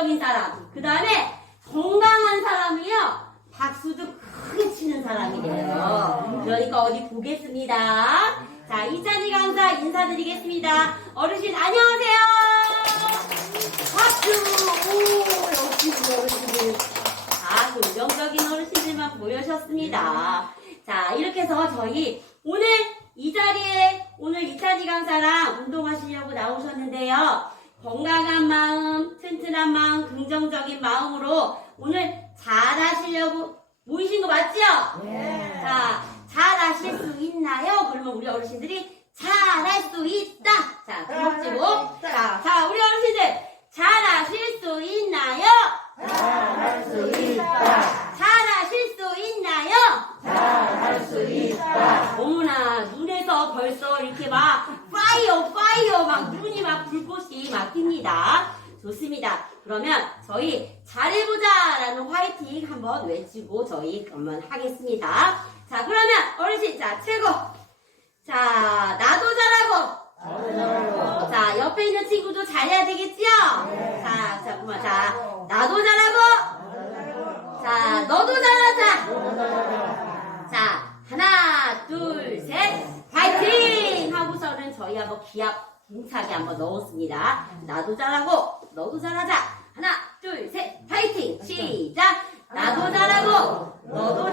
긍정적인 사람. 그 다음에 건강한 사람이요. 박수도 크게 치는 사람이래요. 그러니까 어디 보겠습니다. 자, 이찬희 강사 인사드리겠습니다. 어르신 안녕하세요. 박수. 오, 역시 우리 어르신들. 다 긍정적인 어르신들만 모여셨습니다. 자, 이렇게 해서 저희 오늘 이 자리에 오늘 이찬희 강사랑 운동하시려고 나오셨는데요. 건강한 마음, 마음, 긍정적인 마음으로 오늘 잘하시려고 모이신 거 맞죠? 자, 잘하실 수 있나요? 그러면 우리 어르신들이 잘할 수 있다. 자, 주먹지고. 자, 자, 우리 어르신들 잘하실 수 있나요? 잘할 수 있다. 잘하실 수 있나요? 잘할 수 있다. 어머나 눈에서 벌써 이렇게 막 파이어 파이어 막 눈이 막 불꽃이 막 핍니다. 좋습니다. 그러면 저희 잘해보자 라는 화이팅 한번 외치고 저희 한번 하겠습니다. 자 그러면 어르신 자 최고. 자 나도 잘하고. 자 옆에 있는 친구도 잘해야 되겠지요? 자 잠깐만 자 나도 잘하고. 자 너도 잘하자. 자, 하나, 둘, 셋, 파이팅! 하고서는 저희 한번 기합 힘차게 한번 넣었습니다. 나도 잘하고, 너도 잘하자. 하나, 둘, 셋, 파이팅! 시작! 나도 잘하고, 너도